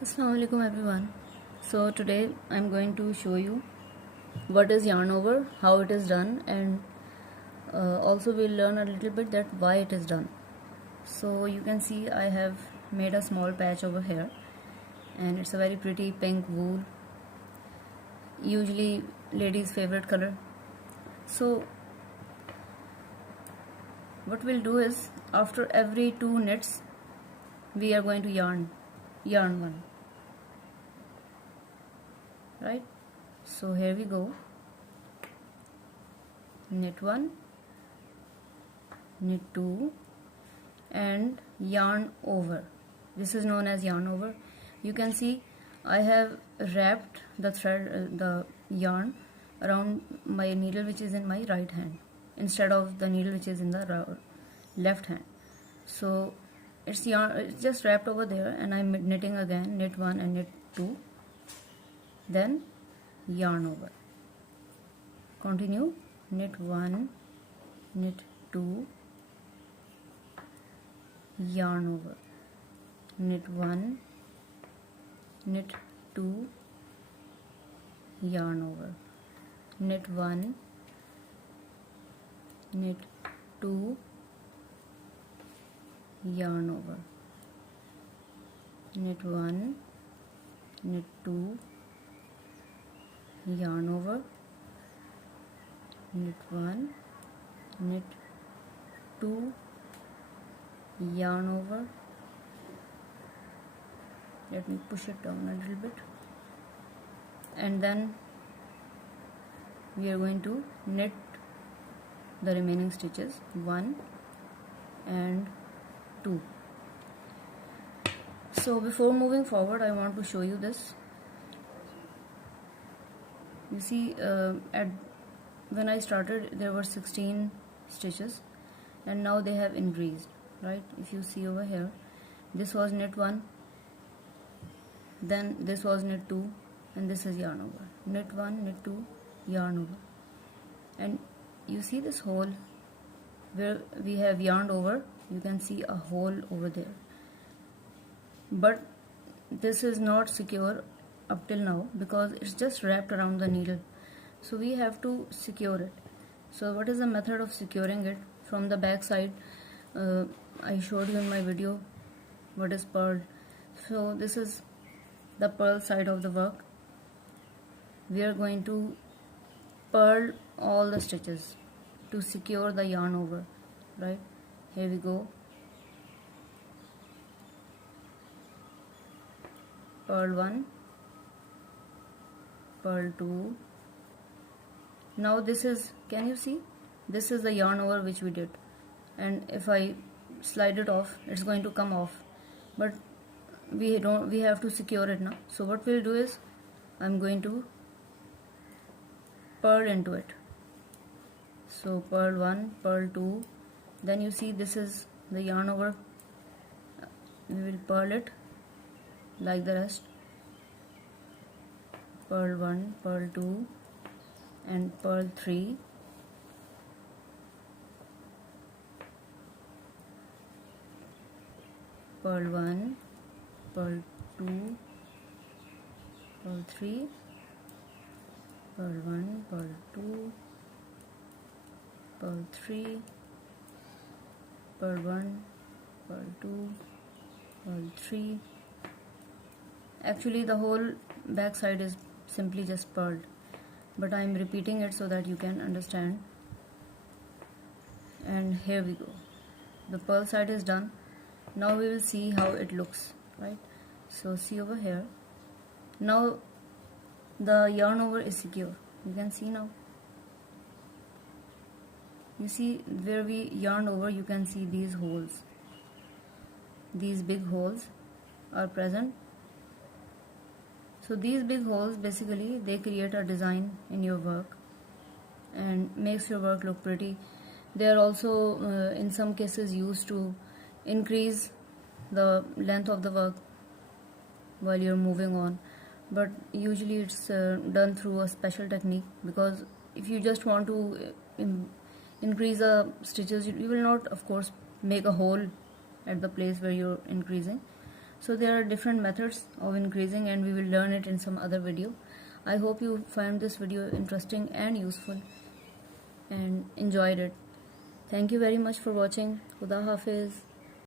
Assalamualaikum everyone. So today I'm going to show you what is yarn over, how it is done, and also we'll learn a little bit that why it is done. So you can see I have made a small patch over here, and it's a very pretty pink wool, usually ladies' favorite color. So what we'll do is after every 2 knits we are going to yarn one, right? So here we go. Knit 1, knit 2 and yarn over. This is known as yarn over. You can see I have wrapped the thread, the yarn around my needle which is in my right hand instead of the needle which is in the left hand. So it's just wrapped over there, and I'm knitting again, knit 1 and knit 2, then yarn over. Continue, knit 1, knit 2, yarn over, knit 1, knit 2, yarn over, knit 1, knit 2, yarn over, knit 1, knit 2, yarn over, knit 1, knit 2, yarn over. Let me push it down a little bit, and then we are going to knit the remaining stitches 1 and 2. So before moving forward, I want to show you this. You see, when I started there were 16 stitches, and now they have increased, right? If you see over here, this was knit 1, then this was knit 2, and this is yarn over. Knit 1, knit 2, yarn over. And you see this hole where we have yarned over, you can see a hole over there, but this is not secure up till now because it's just wrapped around the needle, so we have to secure it. So what is the method of securing it? From the back side, I showed you in my video what is purled. So this is the purl side of the work. We are going to purl all the stitches to secure the yarn over, right? Here we go. Purl 1, purl 2. Now this is, can you see, this is the yarn over which we did, and if I slide it off, it's going to come off, but we have to secure it now. So what we'll do is I'm going to purl into it. So purl 1, purl 2, then you see this is the yarn over. We will purl it like the rest. Purl 1, purl 2 and purl 3. Purl 1, purl 2, purl 3, purl 1, purl 2, purl 3, purl 1, purl 2, purl 3. Actually the whole back side is simply just purled, but I am repeating it so that you can understand. And here we go, the purl side is done. Now we will see how it looks, right? So see over here, now the yarn over is secure. You can see now. You see where we yarn over, you can see these holes. These big holes are present. So these big holes basically they create a design in your work and makes your work look pretty. They are also in some cases used to increase the length of the work while you're moving on, but usually it's done through a special technique, because if you just want to increase the stitches, you will not of course make a hole at the place where you're increasing, So there are different methods of increasing, and we will learn it in some other video. I hope you find this video interesting and useful and enjoyed it. Thank you very much for watching. Khuda Hafiz.